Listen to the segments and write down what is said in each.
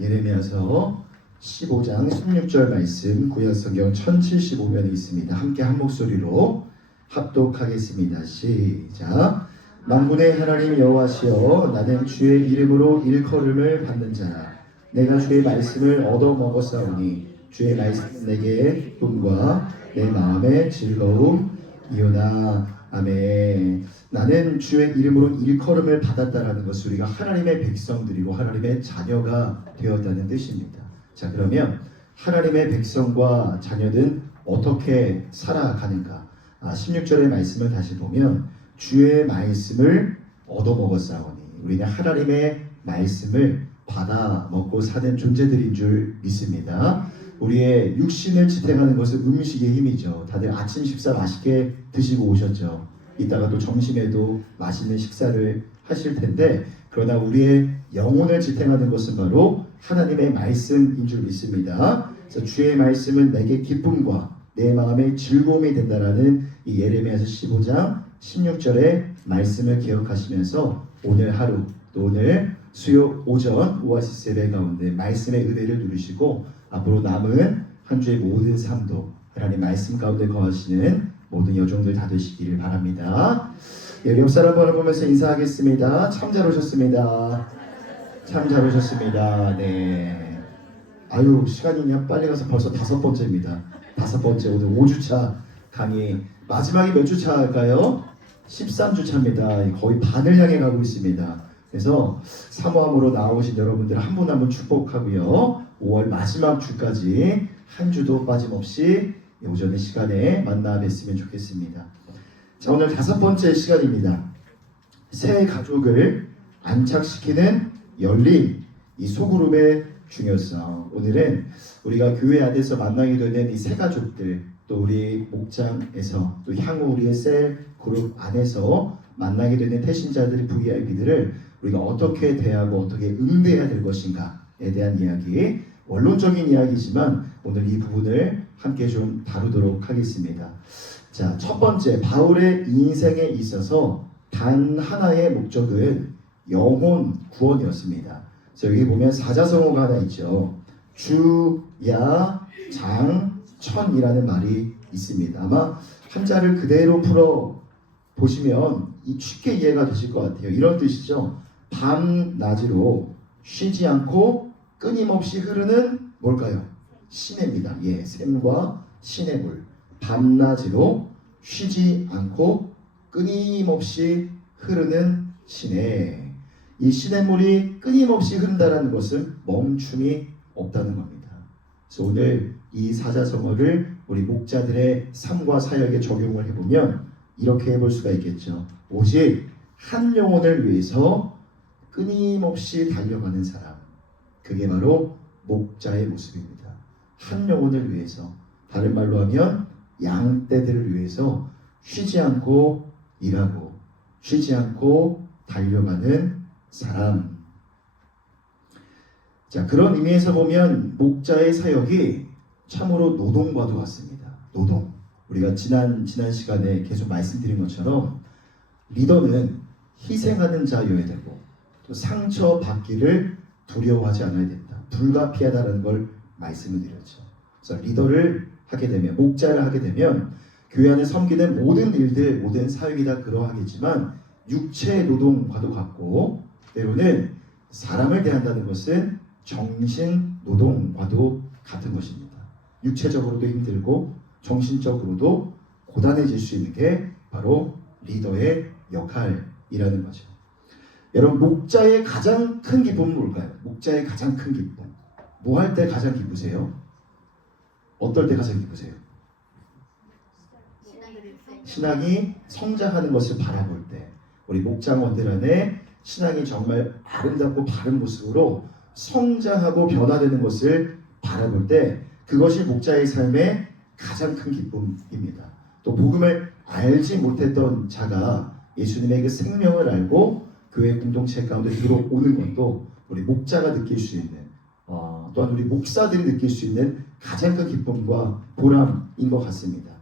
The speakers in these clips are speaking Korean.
예레미야서 15장 16절 말씀 구약성경 1075면에 있습니다. 함께 한 목소리로 합독하겠습니다. 시작. 만군의 하나님 여호와시여, 나는 주의 이름으로 일컬음을 받는 자라. 내가 주의 말씀을 얻어먹었사오니 주의 말씀은 내게 기쁨과 내 마음의 즐거움이오나. 아멘. 나는 주의 이름으로 일컬음을 받았다라는 것은 우리가 하나님의 백성들이고 하나님의 자녀가 되었다는 뜻입니다. 자, 그러면 하나님의 백성과 자녀는 어떻게 살아가는가? 16절의 말씀을 다시 보면 주의 말씀을 얻어먹었사오니, 우리는 하나님의 말씀을 받아 먹고 사는 존재들인 줄 믿습니다. 우리의 육신을 지탱하는 것은 음식의 힘이죠. 다들 아침 식사 맛있게 드시고 오셨죠. 이따가 또 점심에도 맛있는 식사를 하실 텐데, 그러나 우리의 영혼을 지탱하는 것은 바로 하나님의 말씀인 줄 믿습니다. 그래서 주의 말씀은 내게 기쁨과 내 마음의 즐거움이 된다라는 이 예레미야서 15장 16절의 말씀을 기억하시면서 오늘 하루, 또 오늘 수요 오전 오아시스 예배 가운데 말씀의 은혜를 누리시고 앞으로 남은 한 주의 모든 삶도 하나님 말씀 가운데 거하시는 모든 여종들 다 되시기를 바랍니다. 예, 옆 사람 바라보면서 인사하겠습니다. 참 잘 오셨습니다. 참 잘 오셨습니다. 네. 아유, 시간이 그냥 빨리 가서 벌써 5번째입니다. 5번째, 오늘 5주차 강의. 마지막이 몇 주차일까요? 13주차입니다. 거의 반을 향해 가고 있습니다. 그래서 사모함으로 나오신 여러분들 한 분 한 분 축복하고요. 5월 마지막 주까지 한 주도 빠짐없이 오전의 시간에 만나 뵀으면 좋겠습니다. 자, 오늘 5번째 시간입니다. 새 가족을 안착시키는 열린 이 소그룹의 중요성. 오늘은 우리가 교회 안에서 만나게 되는 이 새 가족들, 또 우리 목장에서, 또 향후 우리의 셀 그룹 안에서 만나게 되는 태신자들, VIP들을 우리가 어떻게 대하고 어떻게 응대해야 될 것인가에 대한 이야기, 원론적인 이야기지만 오늘 이 부분을 함께 좀 다루도록 하겠습니다. 자, 첫 번째, 바울의 인생에 있어서 단 하나의 목적은 영혼 구원이었습니다. 그래서 여기 보면 사자성어가 하나 있죠. 주, 야, 장, 천이라는 말이 있습니다. 아마 한자를 그대로 풀어 보시면 쉽게 이해가 되실 것 같아요. 이런 뜻이죠. 밤낮으로 쉬지 않고 끊임없이 흐르는 뭘까요? 시내입니다. 예, 샘과 시내물. 밤낮으로 쉬지 않고 끊임없이 흐르는 시내. 이 시냇물이 끊임없이 흐른다는 것은 멈춤이 없다는 겁니다. 그래서 오늘 이 사자성어를 우리 목자들의 삶과 사역에 적용을 해보면 이렇게 해볼 수가 있겠죠. 오직 한 영혼을 위해서 끊임없이 달려가는 사람, 그게 바로 목자의 모습입니다. 한 영혼을 위해서, 다른 말로 하면 양떼들을 위해서 쉬지 않고 일하고 쉬지 않고 달려가는 사람. 자, 그런 의미에서 보면 목자의 사역이 참으로 노동과도 같습니다. 노동. 우리가 지난 시간에 계속 말씀드린 것처럼 리더는 희생하는 자여야 되고, 또 상처받기를 두려워하지 않아야 된다. 불가피하다는 걸 말씀을 드렸죠. 그래서 리더를 하게 되면, 목자를 하게 되면 교회 안에 섬기는 모든 일들, 모든 사역이 다 그러하겠지만 육체 노동과도 같고, 때로는 사람을 대한다는 것은 정신 노동과도 같은 것입니다. 육체적으로도 힘들고 정신적으로도 고단해질 수 있는 게 바로 리더의 역할이라는 거죠. 여러분, 목자의 가장 큰 기쁨은 뭘까요? 목자의 가장 큰 기쁨. 뭐 할 때 가장 기쁘세요? 어떨 때 가장 기쁘세요? 신앙이 성장하는 것을 바라볼 때, 우리 목장원들 안에 신앙이 정말 아름답고 바른 모습으로 성장하고 변화되는 것을 바라볼 때, 그것이 목자의 삶의 가장 큰 기쁨입니다. 또 복음을 알지 못했던 자가 예수님의 그 생명을 알고 교회 공동체 가운데 들어오는 것도 우리 목자가 느낄 수 있는, 또한 우리 목사들이 느낄 수 있는 가장 큰 기쁨과 보람인 것 같습니다.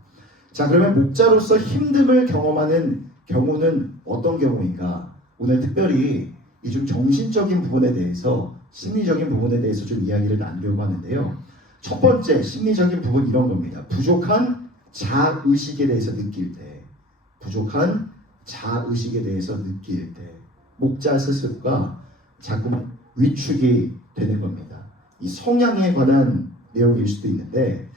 자, 그러면 목자로서 힘듦을 경험하는 경우는 어떤 경우인가? 오늘 특별히 이 좀 정신적인 부분에 대해서 심리적인 부분에 대해서 좀 이야기를 나누려고 하는데요. 첫 번째 심리적인 부분 이런 겁니다. 부족한 자의식에 대해서 느낄 때, 부족한 자의식에 대해서 느낄 때 목자 스스로가 자꾸만 위축이 되는 겁니다. 이 성향에 관한 내용일 수도 있는데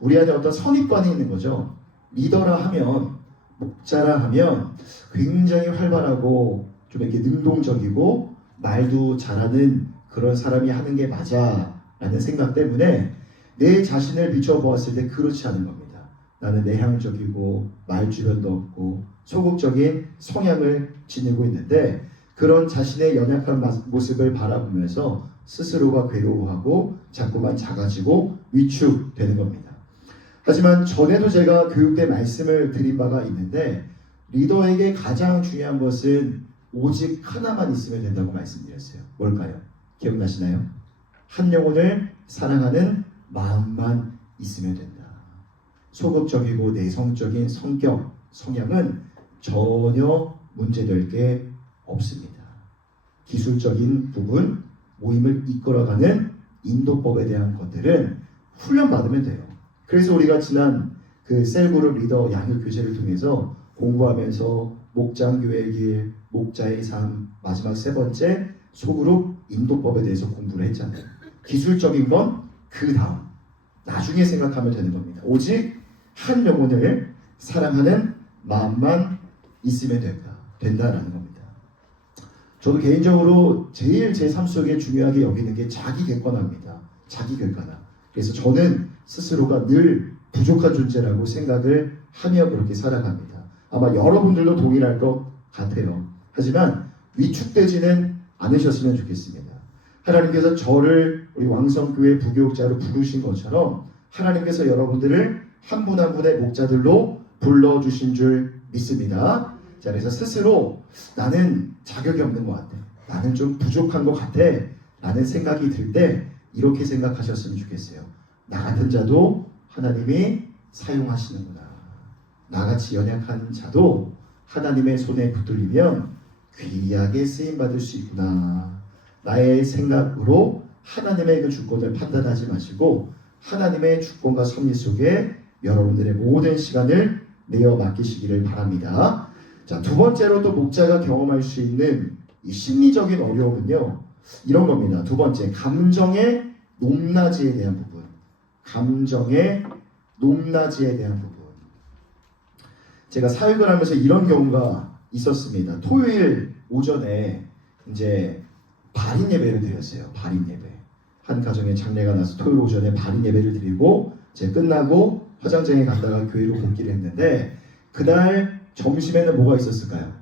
우리 안에 어떤 선입관이 있는 거죠. 리더라 하면, 목자라 하면 굉장히 활발하고 좀 이렇게 능동적이고 말도 잘하는 그런 사람이 하는 게 맞아 라는 생각 때문에 내 자신을 비춰보았을 때 그렇지 않은 겁니다. 나는 내향적이고 말주변도 없고 소극적인 성향을 지니고 있는데 그런 자신의 연약한 모습을 바라보면서 스스로가 괴로워하고 자꾸만 작아지고 위축되는 겁니다. 하지만 전에도 제가 교육 때 말씀을 드린 바가 있는데 리더에게 가장 중요한 것은 오직 하나만 있으면 된다고 말씀드렸어요. 뭘까요? 기억나시나요? 한 영혼을 사랑하는 마음만 있으면 된다. 소극적이고 내성적인 성격, 성향은 전혀 문제될 게 없습니다. 기술적인 부분, 모임을 이끌어가는 인도법에 대한 것들은 훈련받으면 돼요. 그래서 우리가 지난 그 셀그룹 리더 양육 교재를 통해서 공부하면서 목장교회의 길, 목자의 삶, 마지막 세 번째 소그룹 인도법에 대해서 공부를 했잖아요. 기술적인 건 그 다음, 나중에 생각하면 되는 겁니다. 오직 한 영혼을 사랑하는 마음만 있으면 된다라는 겁니다. 저도 개인적으로 제일 제 삶 속에 중요하게 여기는 게 자기 객관화입니다. 자기 객관화. 그래서 저는 스스로가 늘 부족한 존재라고 생각을 하며 그렇게 살아갑니다. 아마 여러분들도 동일할 것 같아요. 하지만 위축되지는 않으셨으면 좋겠습니다. 하나님께서 저를 우리 왕성교회 부교육자로 부르신 것처럼 하나님께서 여러분들을 한 분 한 분의 목자들로 불러주신 줄 믿습니다. 자, 그래서 스스로 나는 자격이 없는 것 같아. 나는 좀 부족한 것 같아. 라는 생각이 들 때 이렇게 생각하셨으면 좋겠어요. 나 같은 자도 하나님이 사용하시는구나. 나같이 연약한 자도 하나님의 손에 붙들리면 귀하게 쓰임받을 수 있구나. 나의 생각으로 하나님의 그 주권을 판단하지 마시고 하나님의 주권과 섭리 속에 여러분들의 모든 시간을 내어 맡기시기를 바랍니다. 자, 두 번째로 또 목자가 경험할 수 있는 이 심리적인 어려움은요, 이런 겁니다. 두 번째, 감정의 높낮이에 대한 부분. 감정의 높낮이에 대한 부분. 제가 사역을 하면서 이런 경우가 있었습니다. 토요일 오전에 이제 발인 예배를 드렸어요. 발인 예배. 한 가정에 장례가 나서 토요일 오전에 발인 예배를 드리고 이제 끝나고 화장장에 갔다가 교회로 복귀를 했는데 그날 점심에는 뭐가 있었을까요?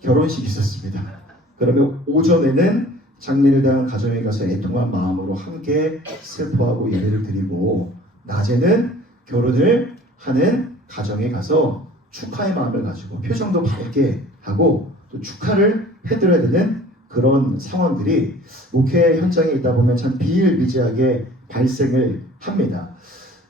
결혼식이 있었습니다. 그러면 오전에는 장례를 당한 가정에 가서 애통한 마음으로 함께 슬퍼하고 예배를 드리고 낮에는 결혼을 하는 가정에 가서 축하의 마음을 가지고 표정도 밝게 하고 또 축하를 해드려야 되는 그런 상황들이 목회 현장에 있다 보면 참 비일비재하게 발생을 합니다.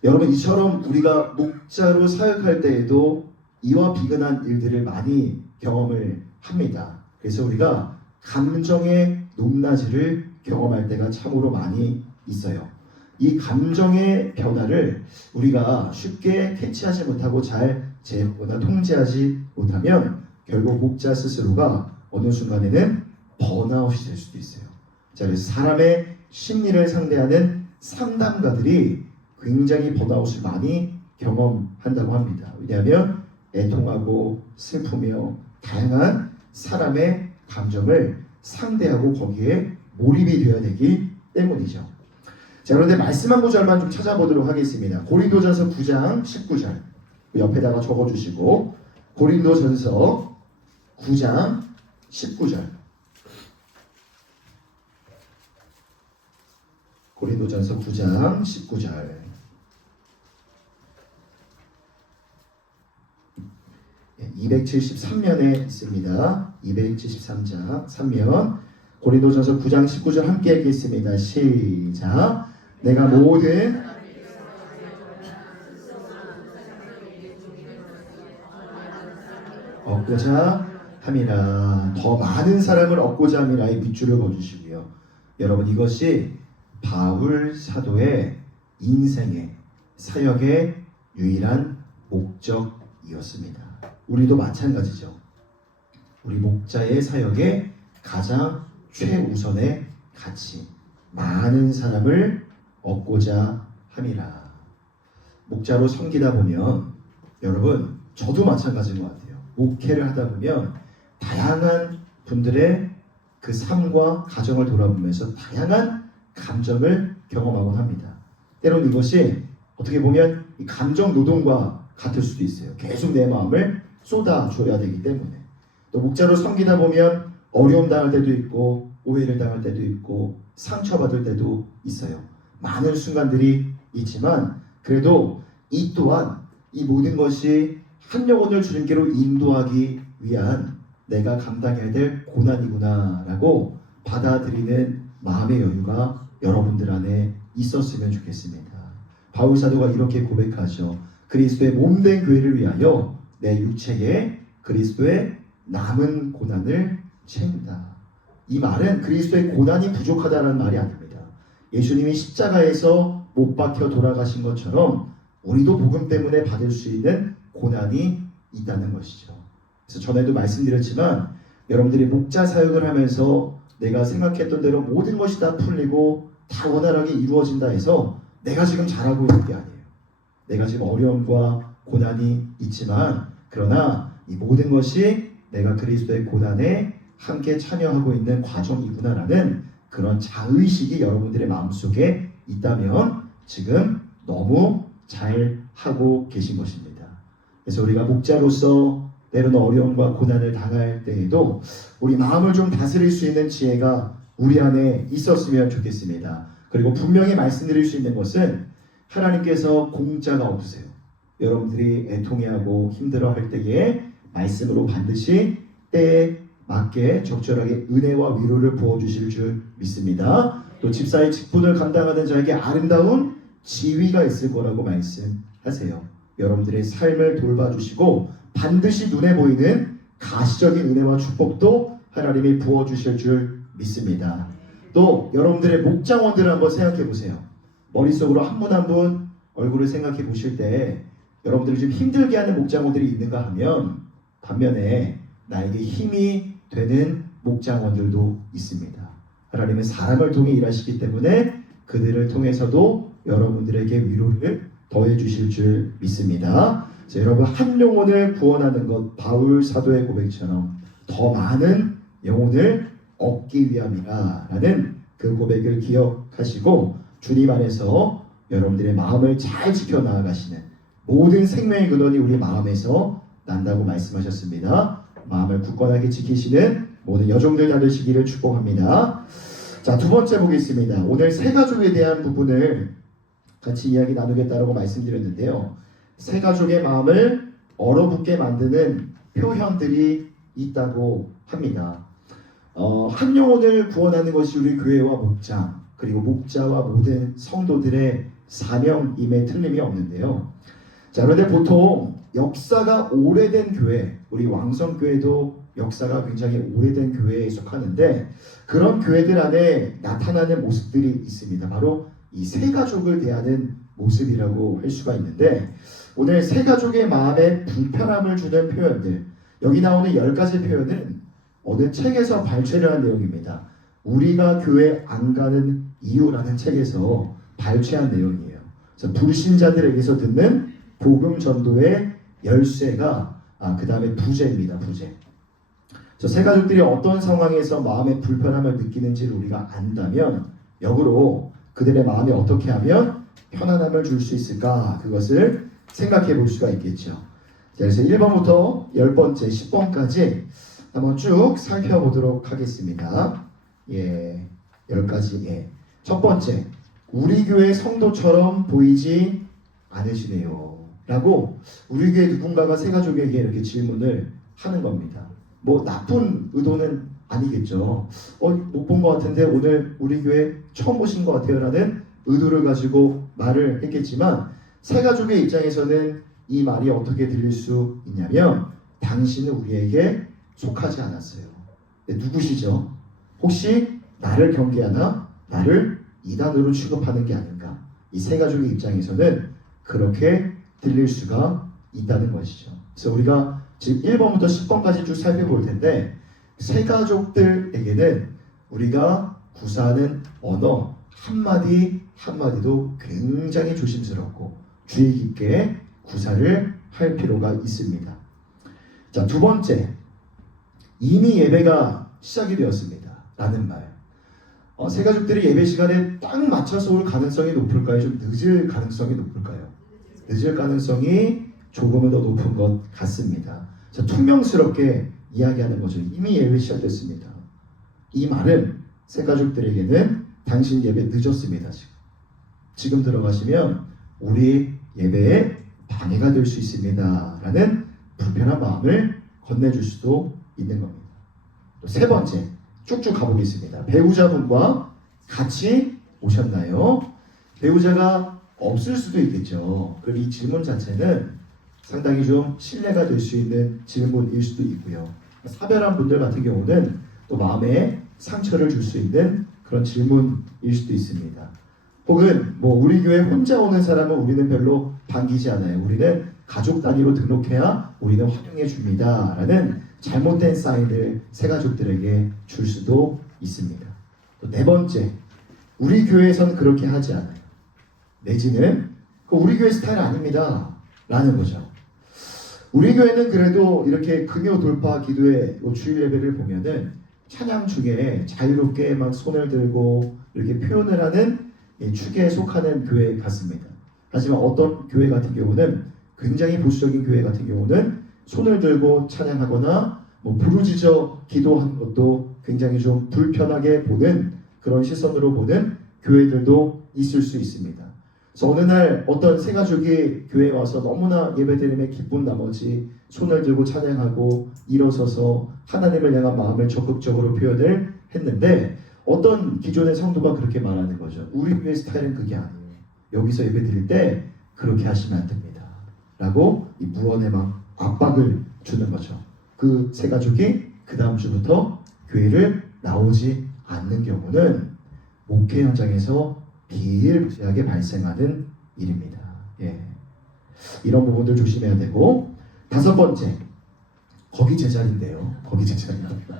여러분, 이처럼 우리가 목자로 사역할 때에도 이와 비근한 일들을 많이 경험을 합니다. 그래서 우리가 감정의 높낮이를 경험할 때가 참으로 많이 있어요. 이 감정의 변화를 우리가 쉽게 캐치하지 못하고 잘 제어하거나 통제하지 못하면 결국 목자 스스로가 어느 순간에는 번아웃이 될 수도 있어요. 자, 그래서 사람의 심리를 상대하는 상담가들이 굉장히 번아웃을 많이 경험한다고 합니다. 왜냐하면 애통하고 슬프며 다양한 사람의 감정을 상대하고 거기에 몰입이 되어야 되기 때문이죠. 자, 그런데 말씀 한 구절만 좀 찾아보도록 하겠습니다. 고린도전서 9장 19절 옆에다가 적어주시고 고린도전서 9장 19절 고린도전서 9장 19절 273면에 있습니다. 273장 3면 고린도전서 9장 19절 함께 읽겠습니다. 시작. 내가 모든 얻고자 함이라. 더 많은 사람을 얻고자 함이라의 밑줄을 그어주시고요. 여러분 이것이 바울 사도의 인생의 사역의 유일한 목적이었습니다. 우리도 마찬가지죠. 우리 목자의 사역의 가장 최우선의 가치, 많은 사람을 얻고자 함이라. 목자로 섬기다 보면 여러분 저도 마찬가지인 것 같아요. 목회를 하다 보면 다양한 분들의 그 삶과 가정을 돌아보면서 다양한 감정을 경험하곤 합니다. 때론 이것이 어떻게 보면 감정 노동과 같을 수도 있어요. 계속 내 마음을 쏟아줘야 되기 때문에. 또 목자로 섬기다 보면 어려움 당할 때도 있고 오해를 당할 때도 있고 상처받을 때도 있어요. 많은 순간들이 있지만 그래도 이 또한 이 모든 것이 한 영혼을 주님께로 인도하기 위한 내가 감당해야 될 고난이구나 라고 받아들이는 마음의 여유가 여러분들 안에 있었으면 좋겠습니다. 바울 사도가 이렇게 고백하죠. 그리스도의 몸된 교회를 위하여 내 육체에 그리스도의 남은 고난을 채운다. 이 말은 그리스도의 고난이 부족하다는 말이 아닙니다. 예수님이 십자가에서 못 박혀 돌아가신 것처럼 우리도 복음 때문에 받을 수 있는 고난이 있다는 것이죠. 그래서 전에도 말씀드렸지만 여러분들이 목자 사역을 하면서 내가 생각했던 대로 모든 것이 다 풀리고 다 원활하게 이루어진다 해서 내가 지금 잘하고 있는 게 아니에요. 내가 지금 어려움과 고난이 있지만 그러나 이 모든 것이 내가 그리스도의 고난에 함께 참여하고 있는 과정이구나라는 그런 자의식이 여러분들의 마음속에 있다면 지금 너무 잘 하고 계신 것입니다. 그래서 우리가 목자로서 때로는 어려움과 고난을 당할 때에도 우리 마음을 좀 다스릴 수 있는 지혜가 우리 안에 있었으면 좋겠습니다. 그리고 분명히 말씀드릴 수 있는 것은 하나님께서 공짜가 없으세요. 여러분들이 애통해하고 힘들어할 때에 말씀으로 반드시 때에 맞게 적절하게 은혜와 위로를 부어주실 줄 믿습니다. 또 집사의 직분을 감당하는 자에게 아름다운 지위가 있을 거라고 말씀하세요. 여러분들의 삶을 돌봐주시고 반드시 눈에 보이는 가시적인 은혜와 축복도 하나님이 부어주실 줄 믿습니다. 또 여러분들의 목장원들을 한번 생각해 보세요. 머릿속으로 한 분 한 분 얼굴을 생각해 보실 때 여러분들이 좀 힘들게 하는 목장원들이 있는가 하면 반면에 나에게 힘이 되는 목장원들도 있습니다. 하나님은 사람을 통해 일하시기 때문에 그들을 통해서도 여러분들에게 위로를 더해 주실 줄 믿습니다. 자, 여러분 한 영혼을 구원하는 것 바울 사도의 고백처럼 더 많은 영혼을 얻기 위함이라 라는 그 고백을 기억하시고 주님 안에서 여러분들의 마음을 잘 지켜나가시는 모든 생명의 근원이 우리 마음에서 난다고 말씀하셨습니다. 마음을 굳건하게 지키시는 모든 여종들 다 되시기를 축복합니다. 자, 두 번째 보겠습니다. 오늘 새 가족에 대한 부분을 같이 이야기 나누겠다고 말씀드렸는데요. 새 가족의 마음을 얼어붙게 만드는 표현들이 있다고 합니다. 한 영혼을 구원하는 것이 우리 교회와 목장 그리고 목자와 모든 성도들의 사명임에 틀림이 없는데요. 자, 그런데 보통 역사가 오래된 교회, 우리 왕성교회도 역사가 굉장히 오래된 교회에 속하는데 그런 교회들 안에 나타나는 모습들이 있습니다. 바로 이 새 가족을 대하는 모습이라고 할 수가 있는데 오늘 새 가족의 마음에 불편함을 주는 표현들, 여기 나오는 10가지 표현은 어느 책에서 발췌를 한 내용입니다. 우리가 교회 안 가는 이유라는 책에서 발췌한 내용이에요. 그래서 불신자들에게서 듣는 복음 전도의 열쇠가 그 다음에 부제입니다. 부제. 새 가족들이 어떤 상황에서 마음의 불편함을 느끼는지를 우리가 안다면 역으로 그들의 마음에 어떻게 하면 편안함을 줄 수 있을까 그것을 생각해 볼 수가 있겠죠. 자, 그래서 1번부터 10번째 10번까지 한번 쭉 살펴보도록 하겠습니다. 10가지. 첫 번째, 우리 교회 성도처럼 보이지 않으시네요 라고 우리 교회 누군가가 새 가족에게 이렇게 질문을 하는 겁니다. 뭐 나쁜 의도는 아니겠죠. 못 본 것 같은데 오늘 우리 교회 처음 보신 것 같아요 라는 의도를 가지고 말을 했겠지만 새 가족의 입장에서는 이 말이 어떻게 들릴 수 있냐면 당신은 우리에게 속하지 않았어요. 누구시죠? 혹시 나를 경계하나? 나를 이단으로 취급하는 게 아닌가. 이 세 가족의 입장에서는 그렇게 들릴 수가 있다는 것이죠. 그래서 우리가 지금 1번부터 10번까지 쭉 살펴볼 텐데 세 가족들에게는 우리가 구사하는 언어 한마디 한마디도 굉장히 조심스럽고 주의 깊게 구사를 할 필요가 있습니다. 자, 두 번째, 이미 예배가 시작이 되었습니다 라는 말. 세 가족들이 예배 시간에 딱 맞춰서 올 가능성이 높을까요? 좀 늦을 가능성이 높을까요? 늦을 가능성이 조금은 더 높은 것 같습니다. 자, 투명스럽게 이야기하는 거죠. 이미 예배 시작됐습니다. 이 말은 세 가족들에게는 당신 예배 늦었습니다. 지금 들어가시면 우리 예배에 방해가 될 수 있습니다 라는 불편한 마음을 건네줄 수도 있는 겁니다. 또 세 번째, 쭉쭉 가보겠습니다. 배우자분과 같이 오셨나요? 배우자가 없을 수도 있겠죠. 그럼 이 질문 자체는 상당히 좀 신뢰가 될 수 있는 질문일 수도 있고요. 사별한 분들 같은 경우는 또 마음에 상처를 줄 수 있는 그런 질문일 수도 있습니다. 혹은 우리 교회 혼자 오는 사람은 우리는 별로 반기지 않아요. 우리는 가족 단위로 등록해야 우리는 환영해 줍니다 라는 잘못된 사인을 세 가족들에게 줄 수도 있습니다. 또 네 번째, 우리 교회에선 그렇게 하지 않아요. 내지는 우리 교회 스타일 아닙니다 라는 거죠. 우리 교회는 그래도 이렇게 금요 돌파 기도회 주일 예배를 보면은 찬양 중에 자유롭게 막 손을 들고 이렇게 표현을 하는 축에 속하는 교회 같습니다. 하지만 어떤 교회 같은 경우는 굉장히 보수적인 교회 같은 경우는 손을 들고 찬양하거나 부르짖어 기도하는 것도 굉장히 좀 불편하게 보는 그런 시선으로 보는 교회들도 있을 수 있습니다. 그래서 어느 날 어떤 세 가족이 교회에 와서 너무나 예배드림에 기쁜 나머지 손을 들고 찬양하고 일어서서 하나님을 향한 마음을 적극적으로 표현을 했는데 어떤 기존의 성도가 그렇게 말하는 거죠. 우리 교회 스타일은 그게 아니에요. 여기서 예배 드릴 때 그렇게 하시면 안 됩니다 라고 이 무언의 막 압박을 주는 거죠. 그 세 가족이 그 다음 주부터 교회를 나오지 않는 경우는 목회 현장에서 비일비재하게 발생하는 일입니다. 이런 부분들 조심해야 되고, 다섯 번째, 거기 제자리인데요. 거기 제자리입니다.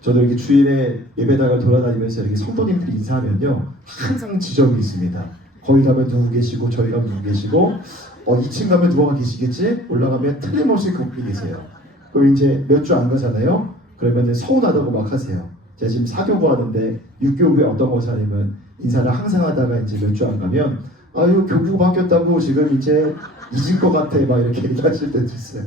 저도 이렇게 주일에 예배당을 돌아다니면서 이렇게 성도님들이 인사하면요 항상 지적이 있습니다. 거기 가면 누구 계시고 저희 가면 누구 계시고 2층 가면 누가 계시겠지? 올라가면 틀림없이 그분이 계세요. 그럼 이제 몇 주 안 가잖아요. 그러면 서운하다고 막 하세요. 제가 지금 4교구 하는데 6교구에 어떤 거사님은 인사를 항상 하다가 이제 몇 주 안 가면 아유 교구 바뀌었다고 지금 이제 잊을 것 같아 막 이렇게 얘기하실 때도 있어요.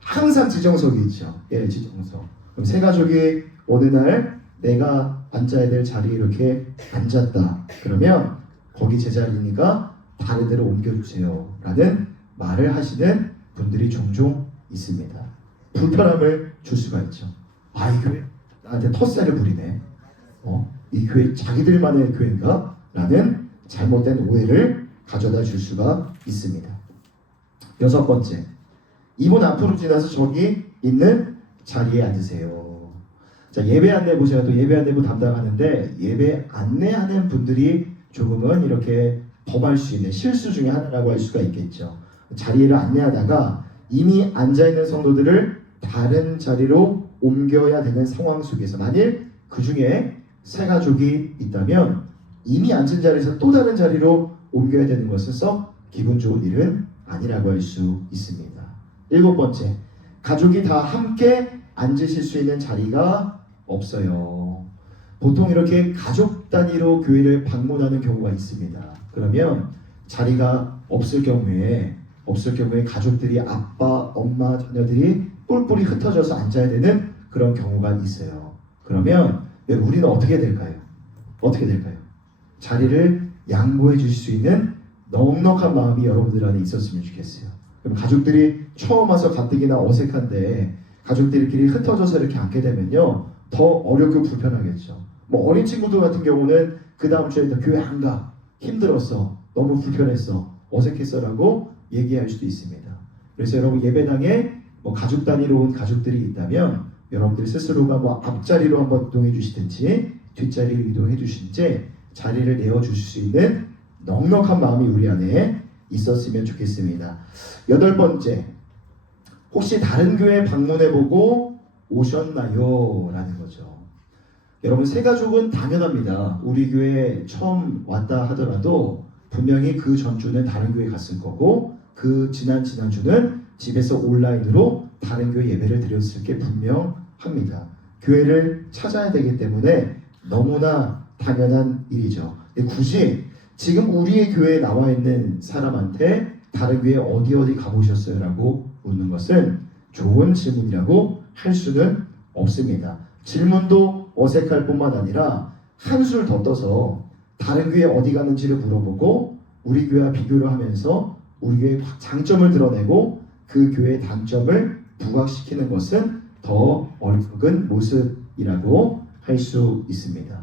항상 지정석이 있죠. 지정석. 그럼 세 가족이 어느 날 내가 앉아야 될 자리에 이렇게 앉았다. 그러면 거기 제자리니까 다른 데로 옮겨주세요 라는 말을 하시는 분들이 종종 있습니다. 불편함을 줄 수가 있죠. 이 교회 나한테 텃세를 부리네. 이 교회 자기들만의 교회인가? 라는 잘못된 오해를 가져다 줄 수가 있습니다. 여섯 번째, 이분 앞으로 지나서 저기 있는 자리에 앉으세요. 자, 예배 안내부 제가 또 예배 안내부 담당하는데 예배 안내하는 분들이 조금은 이렇게 범할 수 있는 실수 중에 하나라고 할 수가 있겠죠. 자리를 안내하다가 이미 앉아있는 성도들을 다른 자리로 옮겨야 되는 상황 속에서 만일 그 중에 세 가족이 있다면 이미 앉은 자리에서 또 다른 자리로 옮겨야 되는 것은 썩 기분 좋은 일은 아니라고 할 수 있습니다. 일곱 번째, 가족이 다 함께 앉으실 수 있는 자리가 없어요. 보통 이렇게 가족 단위로 교회를 방문하는 경우가 있습니다. 그러면 자리가 없을 경우에 가족들이 아빠, 엄마, 자녀들이 뿔뿔이 흩어져서 앉아야 되는 그런 경우가 있어요. 그러면 우리는 어떻게 될까요? 자리를 양보해 주실 수 있는 넉넉한 마음이 여러분들 안에 있었으면 좋겠어요. 그럼 가족들이 처음 와서 가뜩이나 어색한데 가족들끼리 흩어져서 이렇게 앉게 되면요 더 어렵고 불편하겠죠. 어린 친구들 같은 경우는 그 다음 주에 교회 안 가, 힘들었어, 너무 불편했어, 어색했어 라고 얘기할 수도 있습니다. 그래서 여러분 예배당에 가족 단위로 온 가족들이 있다면 여러분들 스스로가 앞자리로 한번 이동해 주시든지 뒷자리를 이동해 주신지 자리를 내어주실 수 있는 넉넉한 마음이 우리 안에 있었으면 좋겠습니다. 8번째, 혹시 다른 교회 방문해보고 오셨나요? 라는 거죠. 여러분, 새가족은 당연합니다. 우리 교회에 처음 왔다 하더라도 분명히 그 전주는 다른 교회 갔을 거고 그 지난주는 집에서 온라인으로 다른 교회 예배를 드렸을 게 분명합니다. 교회를 찾아야 되기 때문에 너무나 당연한 일이죠. 굳이 지금 우리의 교회에 나와 있는 사람한테 다른 교회 어디 가보셨어요? 라고 묻는 것은 좋은 질문이라고 할 수는 없습니다. 질문도 어색할 뿐만 아니라 한술 더 떠서 다른 교회 어디 가는지를 물어보고 우리 교회와 비교를 하면서 우리 교회의 장점을 드러내고 그 교회의 단점을 부각시키는 것은 더 어리석은 모습이라고 할 수 있습니다.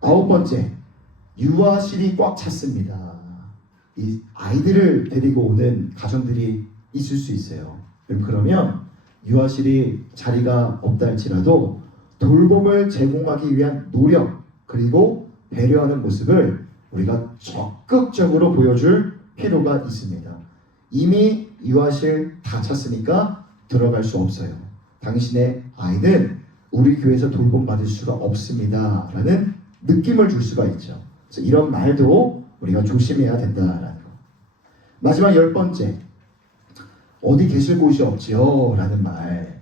9번째, 유아실이 꽉 찼습니다. 이 아이들을 데리고 오는 가정들이 있을 수 있어요. 그러면 유아실이 자리가 없다 할지라도 돌봄을 제공하기 위한 노력 그리고 배려하는 모습을 우리가 적극적으로 보여줄 필요가 있습니다. 이미 유아실 다 찼으니까 들어갈 수 없어요. 당신의 아이는 우리 교회에서 돌봄받을 수가 없습니다 라는 느낌을 줄 수가 있죠. 그래서 이런 말도 우리가 조심해야 된다라는 거. 마지막 10번째, 어디 계실 곳이 없지요? 라는 말.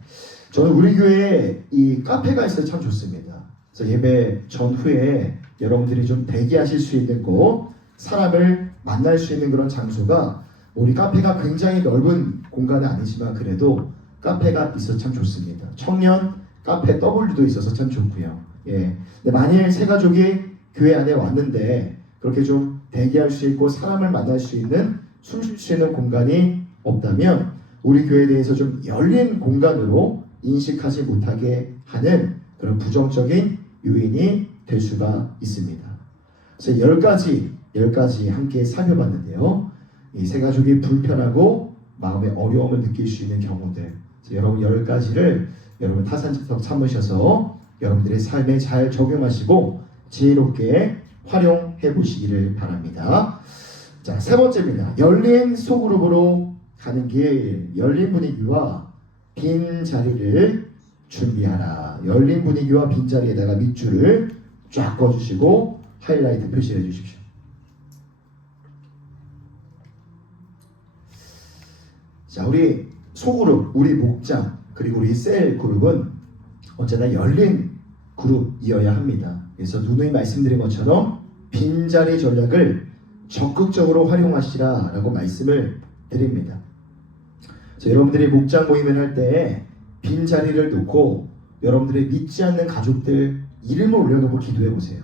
저는 우리 교회에 이 카페가 있어서 참 좋습니다. 그래서 예배 전후에 여러분들이 좀 대기하실 수 있는 곳, 사람을 만날 수 있는 그런 장소가, 우리 카페가 굉장히 넓은 공간은 아니지만 그래도 카페가 있어서 참 좋습니다. 청년 카페 W도 있어서 참 좋고요. 예. 근데 만일 새 가족이 교회 안에 왔는데 그렇게 좀 대기할 수 있고 사람을 만날 수 있는 숨 쉴 수 있는 공간이 없다면 우리 교회에 대해서 좀 열린 공간으로 인식하지 못하게 하는 그런 부정적인 요인이 될 수가 있습니다. 그래서 10가지 함께 살펴봤는데요. 이 새 가족이 불편하고 마음의 어려움을 느낄 수 있는 경우들, 여러분 10가지를 여러분 타산지석 삼으셔서 여러분들의 삶에 잘 적용하시고 지혜롭게 활용해 보시기를 바랍니다. 자, 세 번째입니다. 열린 소그룹으로 가는 길, 열린 분위기와 빈 자리를 준비하라. 열린 분위기와 빈 자리에다가 밑줄을 쫙 꺼주시고 하이라이트 표시해 주십시오. 자, 우리 소그룹, 우리 목장, 그리고 우리 셀 그룹은 언제나 열린 그룹이어야 합니다. 그래서 누누이 말씀드린 것처럼 빈자리 전략을 적극적으로 활용하시라라고 말씀을 드립니다. 그래서 여러분들이 목장 모임을 할 때 빈자리를 놓고 여러분들의 믿지 않는 가족들 이름을 올려놓고 기도해 보세요.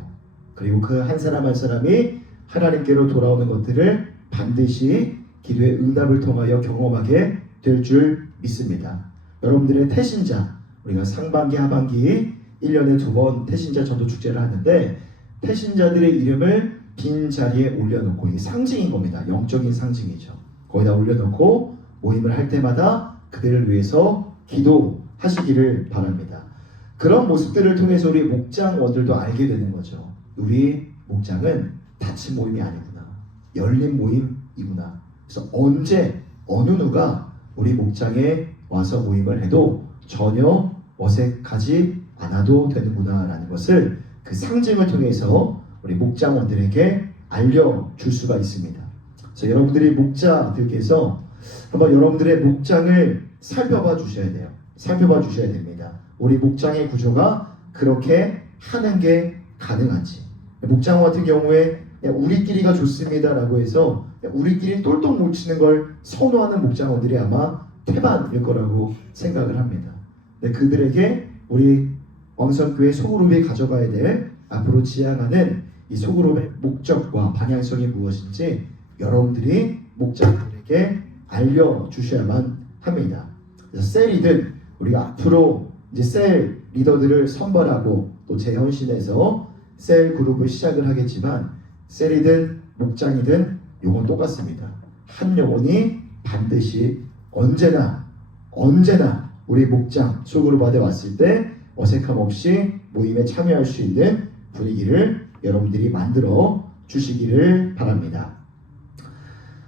그리고 그 한 사람 한 사람이 하나님께로 돌아오는 것들을 반드시 기도의 응답을 통하여 경험하게 될 줄 믿습니다. 여러분들의 태신자, 우리가 상반기 하반기 1년에 2번 태신자 전도 축제를 하는데 태신자들의 이름을 빈 자리에 올려놓고, 이게 상징인 겁니다. 영적인 상징이죠. 거기다 올려놓고 모임을 할 때마다 그들을 위해서 기도하시기를 바랍니다. 그런 모습들을 통해서 우리 목장원들도 알게 되는 거죠. 우리 목장은 닫힌 모임이 아니구나, 열린 모임이구나. 그래서 언제 어느 누가 우리 목장에 와서 모임을 해도 전혀 어색하지 않아도 되는구나 라는 것을 그 상징을 통해서 우리 목장원들에게 알려줄 수가 있습니다. 그래서 여러분들이 목자들께서 한번 여러분들의 목장을 살펴봐 주셔야 돼요. 살펴봐 주셔야 됩니다. 우리 목장의 구조가 그렇게 하는 게 가능한지. 목장 같은 경우에 우리끼리가 좋습니다 라고 해서 우리끼리 똘똘 뭉치는 걸 선호하는 목장원들이 아마 태반일 거라고 생각을 합니다. 근데 그들에게 우리 왕성교회 소그룹이 가져가야 될 앞으로 지향하는 이 소그룹의 목적과 방향성이 무엇인지 여러분들이 목장들에게 알려주셔야만 합니다. 그래서 셀이든 우리가 앞으로 이제 셀 리더들을 선발하고 또 재헌신해서 셀 그룹을 시작을 하겠지만 셀이든 목장이든 요건 똑같습니다. 한 영혼이 반드시 언제나 우리 목장 소그룹 안에 왔을 때 어색함 없이 모임에 참여할 수 있는 분위기를 여러분들이 만들어 주시기를 바랍니다.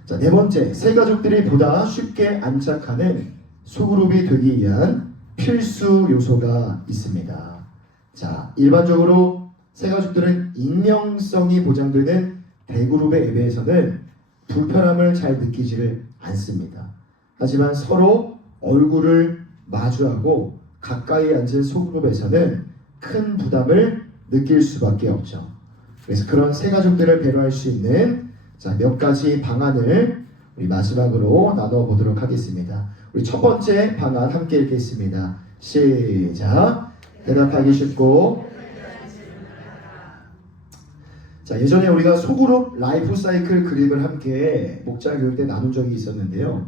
자, 네 번째, 새 가족들이 보다 쉽게 안착하는 소그룹이 되기 위한 필수 요소가 있습니다. 자, 일반적으로 새 가족들은 익명성이 보장되는 대그룹의 예배에서는 불편함을 잘 느끼지를 않습니다. 하지만 서로 얼굴을 마주하고 가까이 앉은 소그룹에서는 큰 부담을 느낄 수밖에 없죠. 그래서 그런 새 가족들을 배려할 수 있는 몇 가지 방안을 우리 마지막으로 나눠보도록 하겠습니다. 우리 첫 번째 방안 함께 읽겠습니다. 시작. 대답하기 쉽고. 자, 예전에 우리가 소그룹 라이프 사이클 그림을 함께 목자 교육 때 나눈 적이 있었는데요.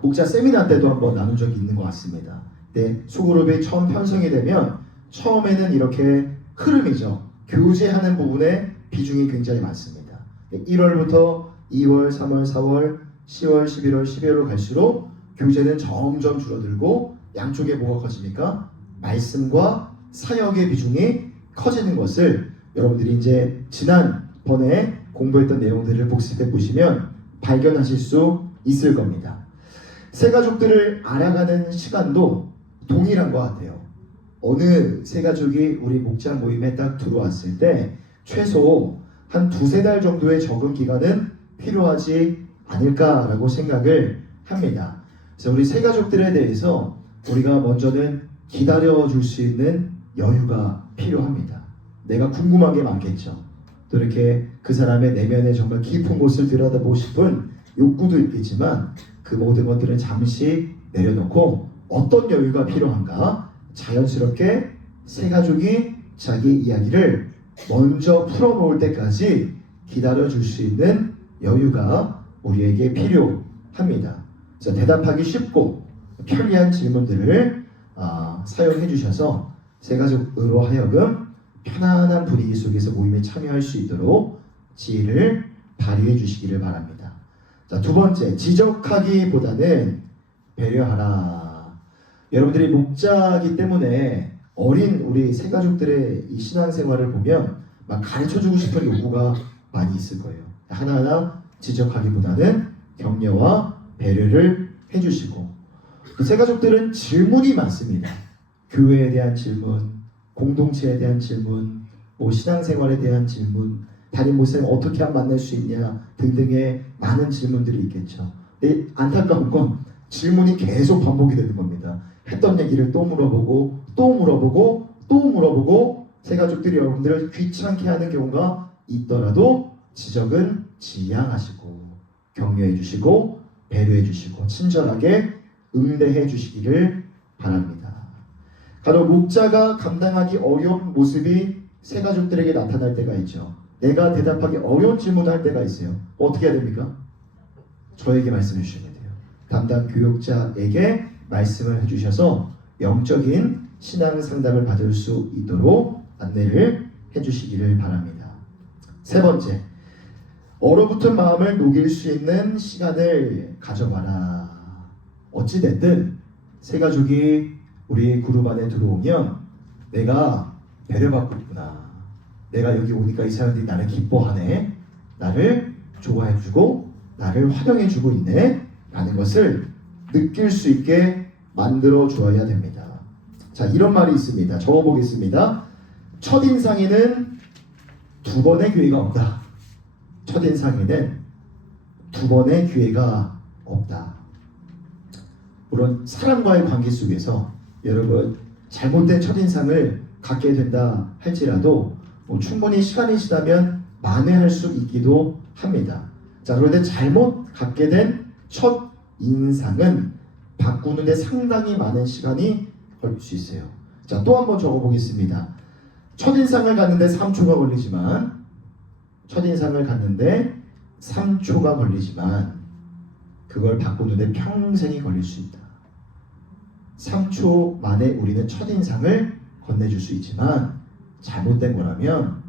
목자 세미나 때도 한번 나눈 적이 있는 것 같습니다. 네, 소그룹이 처음 편성이 되면 처음에는 이렇게 흐름이죠. 교제하는 부분에 비중이 굉장히 많습니다. 1월부터 2월, 3월, 4월, 10월, 11월, 12월로 갈수록 교제는 점점 줄어들고 양쪽에 뭐가 커집니까? 말씀과 사역의 비중이 커지는 것을 여러분들이 이제 지난번에 공부했던 내용들을 복습해 보시면 발견하실 수 있을 겁니다. 새 가족들을 알아가는 시간도 동일한 것 같아요. 어느 새 가족이 우리 목자 모임에 딱 들어왔을 때 최소 한 2-3달 정도의 적응 기간은 필요하지 않을까라고 생각을 합니다. 그래서 우리 새 가족들에 대해서 우리가 먼저는 기다려줄 수 있는 여유가 필요합니다. 내가 궁금한 게 많겠죠. 또 이렇게 그 사람의 내면에 정말 깊은 곳을 들여다보고 싶은 욕구도 있겠지만 그 모든 것들은 잠시 내려놓고 어떤 여유가 필요한가 자연스럽게 새 가족이 자기 이야기를 먼저 풀어놓을 때까지 기다려줄 수 있는 여유가 우리에게 필요합니다. 자, 대답하기 쉽고 편리한 질문들을 사용해 주셔서 새 가족으로 하여금 편안한 분위기 속에서 모임에 참여할 수 있도록 지혜를 발휘해 주시기를 바랍니다. 자, 두 번째, 지적하기보다는 배려하라. 여러분들이 목자이기 때문에 어린 우리 새 가족들의 이 신앙생활을 보면 막 가르쳐주고 싶은 요구가 많이 있을 거예요. 하나하나 지적하기보다는 격려와 배려를 해주시고, 새 가족들은 질문이 많습니다. 교회에 대한 질문, 공동체에 대한 질문, 신앙생활에 대한 질문, 담임 목사님 어떻게 하면 만날 수 있냐 등등의 많은 질문들이 있겠죠. 근데 안타까운 건 질문이 계속 반복이 되는 겁니다. 했던 얘기를 또 물어보고 또 물어보고 또 물어보고 새 가족들이 여러분들을 귀찮게 하는 경우가 있더라도 지적은 지양하시고 격려해 주시고 배려해 주시고 친절하게 응대해 주시기를 바랍니다. 간혹 목자가 감당하기 어려운 모습이 새 가족들에게 나타날 때가 있죠. 내가 대답하기 어려운 질문을 할 때가 있어요. 어떻게 해야 됩니까? 저에게 말씀해 주시면 돼요. 담당 교육자에게 말씀을 해주셔서 영적인 신앙 상담을 받을 수 있도록 안내를 해주시기를 바랍니다. 세 번째, 얼어붙은 마음을 녹일 수 있는 시간을 가져봐라. 어찌됐든 새 가족이 우리 그룹 안에 들어오면 내가 배려받고 있구나. 내가 여기 오니까 이 사람들이 나를 기뻐하네. 나를 좋아해주고 나를 환영해주고 있네. 라는 것을 느낄 수 있게 만들어 주어야 됩니다. 자, 이런 말이 있습니다. 적어보겠습니다. 첫인상에는 두 번의 기회가 없다. 첫인상에는 두 번의 기회가 없다. 물론 사람과의 관계 속에서 여러분 잘못된 첫인상을 갖게 된다 할지라도 충분히 시간이 지나면 만회할 수 있기도 합니다. 자, 그런데 잘못 갖게 된 첫인상은 바꾸는데 상당히 많은 시간이 걸릴 수 있어요. 자, 또 한번 적어보겠습니다. 첫인상을 갖는데 3초가 걸리지만 첫인상을 갖는데 3초가 걸리지만 그걸 바꾸는데 평생이 걸릴 수 있다. 3초 만에 우리는 첫인상을 건네줄 수 있지만 잘못된 거라면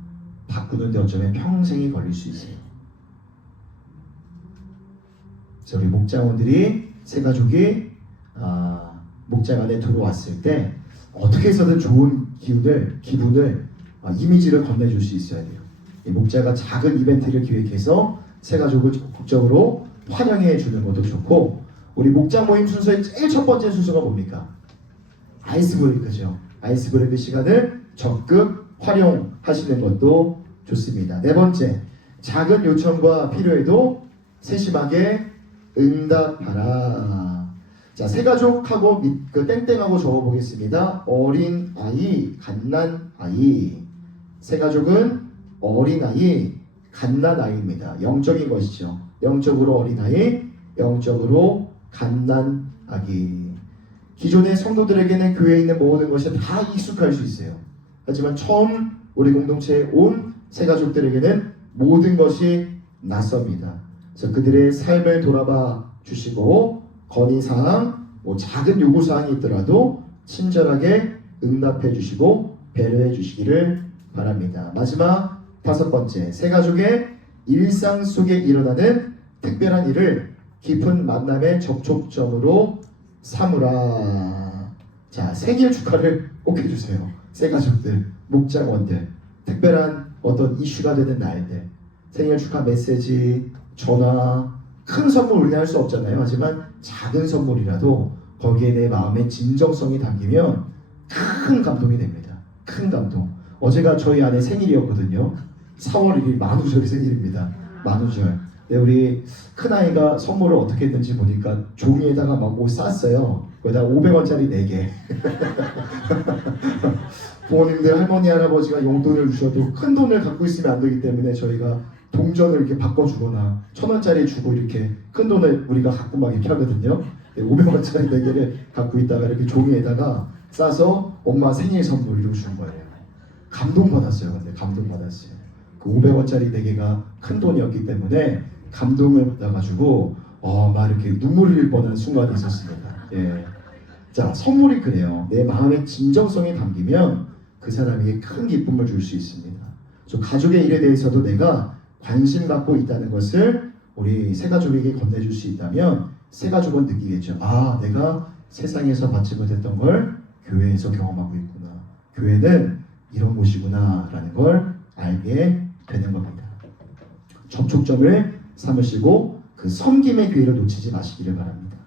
바꾸는데 어쩌면 평생이 걸릴 수 있어요. 그래서 우리 목자원들이 새 가족이 목장 안에 들어왔을 때 어떻게 해서든 좋은 기분을 이미지를 건네줄 수 있어야 돼요. 이 목자가 작은 이벤트를 기획해서 새 가족을 적극적으로 환영해 주는 것도 좋고, 우리 목자 모임 순서의 제일 첫 번째 순서가 뭡니까? 아이스 브레이크죠. 아이스 브레이크 시간을 적극 활용하시는 것도 좋습니다. 네 번째, 작은 요청과 필요에도 세심하게 응답하라. 자, 새 가족하고 그 땡땡하고 적어보겠습니다. 어린 아이, 갓난 아이. 새 가족은 어린 아이, 갓난 아이입니다. 영적인 것이죠. 영적으로 어린 아이, 영적으로 갓난 아기. 기존의 성도들에게는 교회에 있는 모든 것이 다 익숙할 수 있어요. 하지만 처음 우리 공동체에 온 새 가족들에게는 모든 것이 낯섭니다. 그래서 그들의 삶을 돌아봐 주시고, 건의사항, 작은 요구사항이 있더라도 친절하게 응답해 주시고 배려해 주시기를 바랍니다. 마지막 다섯 번째, 새 가족의 일상 속에 일어나는 특별한 일을 깊은 만남의 접촉점으로 삼으라. 자, 생일 축하를 꼭 해주세요. 새 가족들, 목장원들, 특별한 어떤 이슈가 되는 날들, 생일 축하 메시지, 전화, 큰 선물 우리는 할 수 없잖아요. 하지만 작은 선물이라도 거기에 내 마음의 진정성이 담기면 큰 감동이 됩니다. 큰 감동. 어제가 저희 아내 생일이었거든요. 4월 1일 만우절이 생일입니다. 만우절. 네, 우리 큰아이가 선물을 어떻게 했는지 보니까 종이에다가 막 뭐 쌌어요. 거기다 500원짜리 4개. 부모님들, 할머니, 할아버지가 용돈을 주셔도 큰 돈을 갖고 있으면 안 되기 때문에 저희가 동전을 이렇게 바꿔주거나 1000원짜리 주고 이렇게 큰 돈을 우리가 갖고 막 이렇게 하거든요. 500원짜리 4개를 갖고 있다가 이렇게 종이에다가 싸서 엄마 생일 선물 이러고 준 거예요. 감동받았어요. 근데 감동받았어요. 그 500원짜리 4개가 큰 돈이었기 때문에 감동을 받아가지고 막 이렇게 눈물을 흘릴 뻔한 순간이 있었습니다. 예. 자, 선물이 그래요. 내 마음의 진정성이 담기면 그 사람에게 큰 기쁨을 줄 수 있습니다. 가족의 일에 대해서도 내가 관심 갖고 있다는 것을 우리 새 가족에게 건네줄 수 있다면 새 가족은 느끼겠죠. 아, 내가 세상에서 받지 못했던 걸 교회에서 경험하고 있구나. 교회는 이런 곳이구나 라는 걸 알게 되는 겁니다. 접촉점을 삼으시고 그 섬김의 기회를 놓치지 마시기를 바랍니다.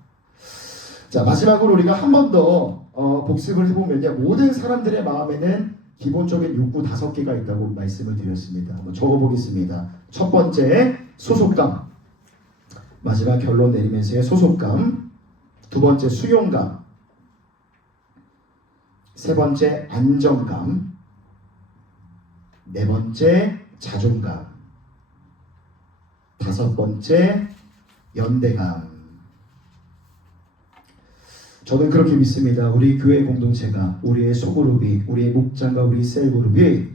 자, 마지막으로 우리가 한 번 더 복습을 해보면요, 모든 사람들의 마음에는 기본적인 욕구 5개가 있다고 말씀을 드렸습니다. 한번 적어보겠습니다. 첫 번째, 소속감. 마지막 결론 내리면서의 소속감. 두 번째, 수용감. 세 번째, 안정감. 네 번째, 자존감. 다섯 번째, 연대감. 저는 그렇게 믿습니다. 우리 교회 공동체가, 우리의 소그룹이, 우리의 목장과 우리 셀그룹이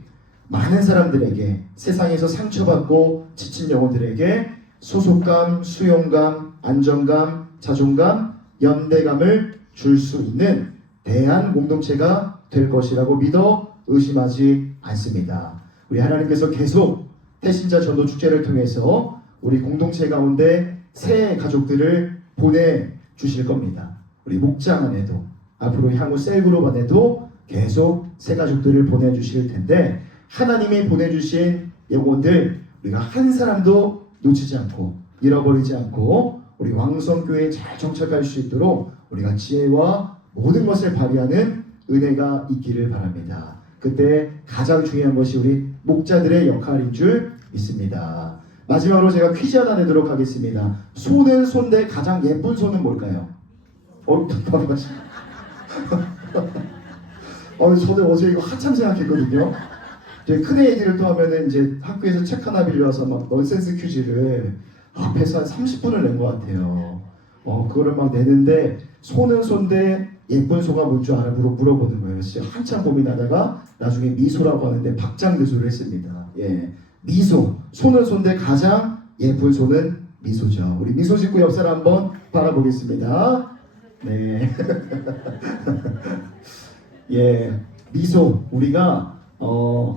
많은 사람들에게, 세상에서 상처받고 지친 영혼들에게 소속감, 수용감, 안정감, 자존감, 연대감을 줄 수 있는 대한 공동체가 될 것이라고 믿어 의심하지 않습니다. 우리 하나님께서 계속 태신자 전도 축제를 통해서 우리 공동체 가운데 새 가족들을 보내주실 겁니다. 우리 목장 안에도, 앞으로 향후 셀그룹 안에도 계속 새 가족들을 보내주실 텐데, 하나님이 보내주신 영혼들 우리가 한 사람도 놓치지 않고 잃어버리지 않고 우리 왕성교회에 잘 정착할 수 있도록 우리가 지혜와 모든 것을 발휘하는 은혜가 있기를 바랍니다. 그때 가장 중요한 것이 우리 목자들의 역할인 줄 믿습니다. 마지막으로 제가 퀴즈 하나 내도록 하겠습니다. 소는 소인데 가장 예쁜 소는 뭘까요? 저도 어제 이거 한참 생각했거든요. 큰 애들을 또 하면은 이제 학교에서 책 하나 빌려와서 막 넌센스 퀴즈를 앞에서 한 30분을 낸 것 같아요. 그거를 막 내는데, 소는 소인데 예쁜 소가 뭔 줄 알아? 물어보는 거예요. 진짜 한참 고민하다가 나중에 미소라고 하는데 박장대소를 했습니다. 예, 미소. 소는 소인데 가장 예쁜 소는 미소죠. 우리 미소 짓고 옆 사람 한번 바라보겠습니다. 네. 예, 미소. 우리가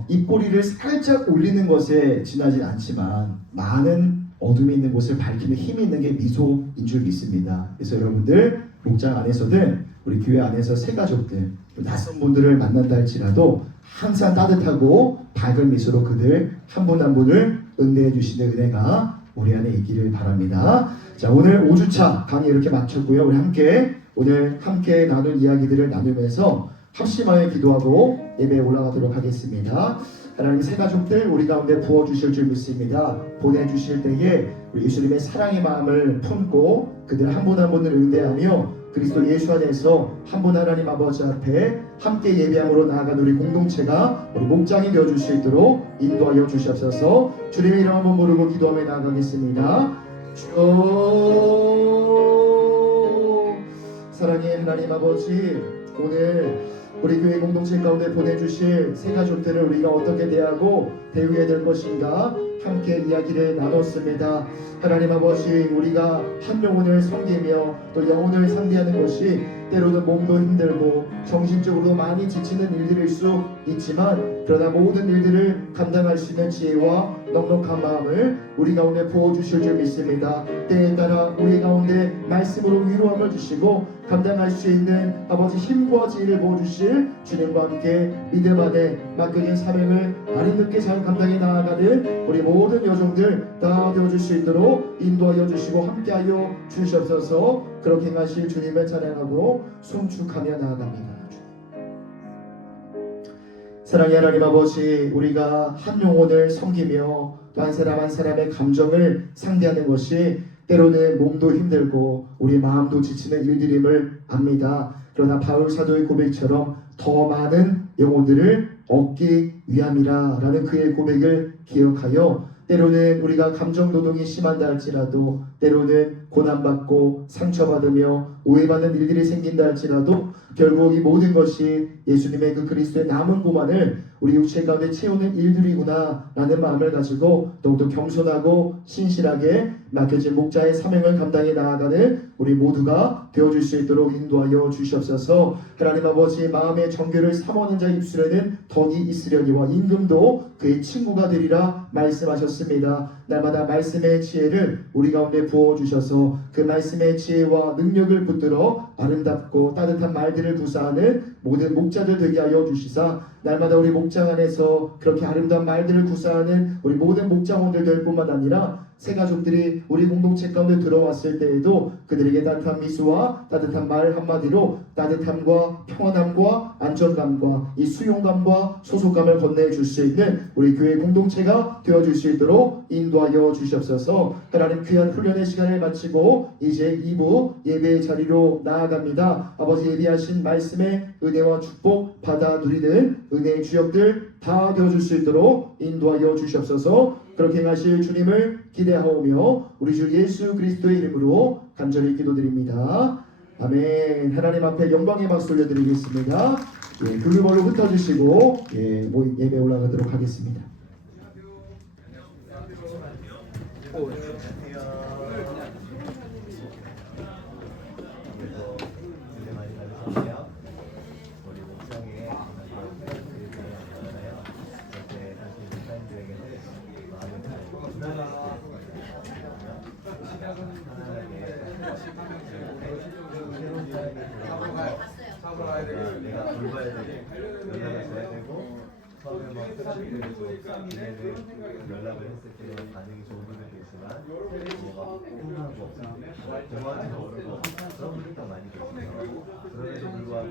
입꼬리를 살짝 올리는 것에 지나지 않지만 많은 어둠이 있는 곳을 밝히는 힘이 있는 게 미소인 줄 믿습니다. 그래서 여러분들 목장 안에서든 우리 교회 안에서 새 가족들, 낯선 분들을 만난다 할지라도 항상 따뜻하고 밝은 미소로 그들 한 분 한 분을 응대해 주시는 은혜가 우리 안에 있기를 바랍니다. 자, 오늘 5주차 강의 이렇게 마쳤고요. 우리 오늘 함께 나눈 이야기들을 나누면서 합심하여 기도하고 예배에 올라가도록 하겠습니다. 하나님 새 가족들 우리 가운데 부어주실 줄 믿습니다. 보내주실 때에 우리 예수님의 사랑의 마음을 품고 그들 한 분 한 분을 응대하며 그리스도 예수 안에서 한 분 하나님 아버지 앞에 함께 예배함으로 나아간 우리 공동체가 우리 목장이 되어줄 수 있도록 인도하여 주시옵소서. 주님의 이름 한번 부르고 기도하며 나아가겠습니다. 주여 사랑의 하나님 아버지, 오늘 우리 교회 공동체 가운데 보내주실 새 가족들을 우리가 어떻게 대하고 대우해야 될 것인가 함께 이야기를 나눴습니다. 하나님 아버지, 우리가 한 영혼을 섬기며 또 영혼을 상대하는 것이 때로는 몸도 힘들고 정신적으로도 많이 지치는 일들일 수 있지만, 그러나 모든 일들을 감당할 수 있는 지혜와 넉넉한 마음을 우리 가운데 부어주실 줄 믿습니다. 때에 따라 우리 가운데 말씀으로 위로함을 주시고 감당할 수 있는 아버지 힘과 지혜를 부어주실 주님과 함께 믿음 안에 맡겨진 사명을 아름답게 잘 감당해 나아가는 우리 모든 여종들 다 되어줄 수 있도록 인도하여 주시고 함께하여 주시옵소서. 그렇게 행하실 주님을 찬양하고 송축하며 나아갑니다. 사랑의 하나님 아버지, 우리가 한 영혼을 섬기며 한 사람 한 사람의 감정을 상대하는 것이 때로는 몸도 힘들고 우리 마음도 지치는 일들임을 압니다. 그러나 바울 사도의 고백처럼 더 많은 영혼들을 얻기 위함이라 라는 그의 고백을 기억하여 때로는 우리가 감정노동이 심한다 할지라도, 때로는 고난받고 상처받으며 오해받는 일들이 생긴다 할지라도 결국 이 모든 것이 예수님의 그 그리스도의 남은 고만을 우리 육체 가운데 채우는 일들이구나 라는 마음을 가지고 더욱더 겸손하고 신실하게 맡겨진 목자의 사명을 감당해 나아가는 우리 모두가 되어줄 수 있도록 인도하여 주시옵소서. 하나님 아버지, 마음의 정결을 삼하는 자 입술에는 덕이 있으려니와 임금도 그의 친구가 되리라 말씀하셨습니다. 날마다 말씀의 지혜를 우리 가운데 부어주셔서 그 말씀의 지혜와 능력을 붙들어 아름답고 따뜻한 말들을 구사하는 모든 목자들 되게 하여 주시사, 날마다 우리 목장 안에서 그렇게 아름다운 말들을 구사하는 우리 모든 목장원들 될 뿐만 아니라 새 가족들이 우리 공동체 가운데 들어왔을 때에도 그들에게 따뜻한 미소와 따뜻한 말 한마디로 따뜻함과 평안함과 안정감과 이 수용감과 소속감을 건네줄 수 있는 우리 교회 공동체가 되어줄 수 있도록 인도하여 주시옵소서. 하나님, 귀한 훈련의 시간을 마치고 이제 2부 예배의 자리로 나아갑니다. 아버지, 예비하신 말씀의 은혜와 축복 받아 누리는 은혜의 주역들 다 되어줄 수 있도록 인도하여 주시옵소서. 그렇게 행하실 주님을 기대하오며 우리 주 예수 그리스도의 이름으로 간절히 기도드립니다. 아멘. 하나님 앞에 영광의 박수 올려드리겠습니다. 그물벌로 흩어주시고 예배 올라가도록 하겠습니다. 내가 돌봐야 되고 연락을 줘야 되고 처음에 막 사실대로도 연락을 했을 때 반응이 좋은 분들도 있지만 뭐가 흥하고 공허하지도 어렵고 그런 분들이 더 많이 계시더라고요. 그럼에도 불구하고